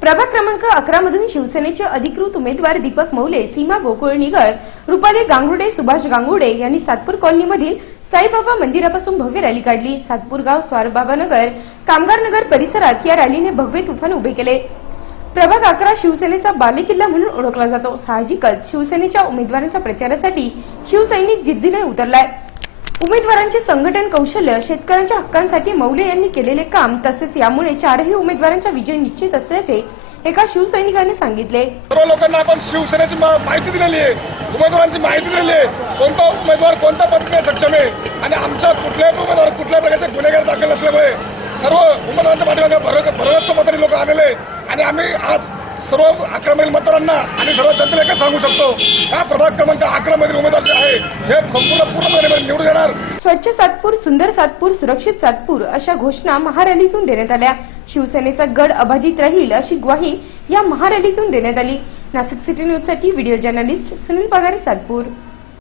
प्रभाग क्रमांक 11 मधून शिवसेनेचे अधिकृत उमेदवार दीपक मौले, सीमा गोकुळ निगळ, रुपाली गांगुर्डे, सुभाष गांगुर्डे यांनी सातपूर कॉलनीमधील साईबाबा मंदिरापासून भव्य रॅली काढली। सातपूर गाव, स्वारबाबा नगर, कामगार नगर परिसरात या रॅलीने भव्य तुफान उभे केले। प्रभाग 11 शिवसेनेचा बालेकिल्ला म्हणून ओळखला जातो। साहजिकच शिवसेनेच्या उमेदवारांच्या प्रचारासाठी शिवसैनिक जिद्दीने उतरलाय। उमेदवारांचे संघटन कौशल्य, शेतकऱ्यांच्या हक्कांसाठी मौले यांनी केलेले काम तसेच यामुळे चारही उमेदवारांचा विजय निश्चित असल्याचे एका शिवसैनिकाने सांगितले। सर्व लोकांना आपण शिवसेनेची माहिती दिलेली आहे, उमेदवारांची माहिती दिलेली आहे, कोणता उमेदवार कोणत्या पद्धतीने सक्षम आहे आणि आमच्या कुठल्याही उमेदवार कुठल्या प्रकारचे गुन्हेगार दाखल नसल्यामुळे सर्व उमेदवारांच्या पाठीमागे भरगच्च मतांनी लोक आलेले आणि आम्ही आज सर्व 11 मधील मतदारांना आणि सर्व जनतेला एकच सांगू शकतो, हा प्रभाग क्रमांक 11 मधील उमेदवार जे आहे हे पूर्णपणे निवडून येणार। स्वच्छ सातपूर, सुंदर सातपूर, सुरक्षित सातपूर अशा घोषणा महारॅलीतून देण्यात आल्या। शिवसेनेचा गड अबाधित राहील अशी ग्वाही या महारॅलीतून देण्यात आली। नाशिक सिटी न्यूज साठी व्हिडिओ जर्नलिस्ट सुनील पगारे, सातपूर।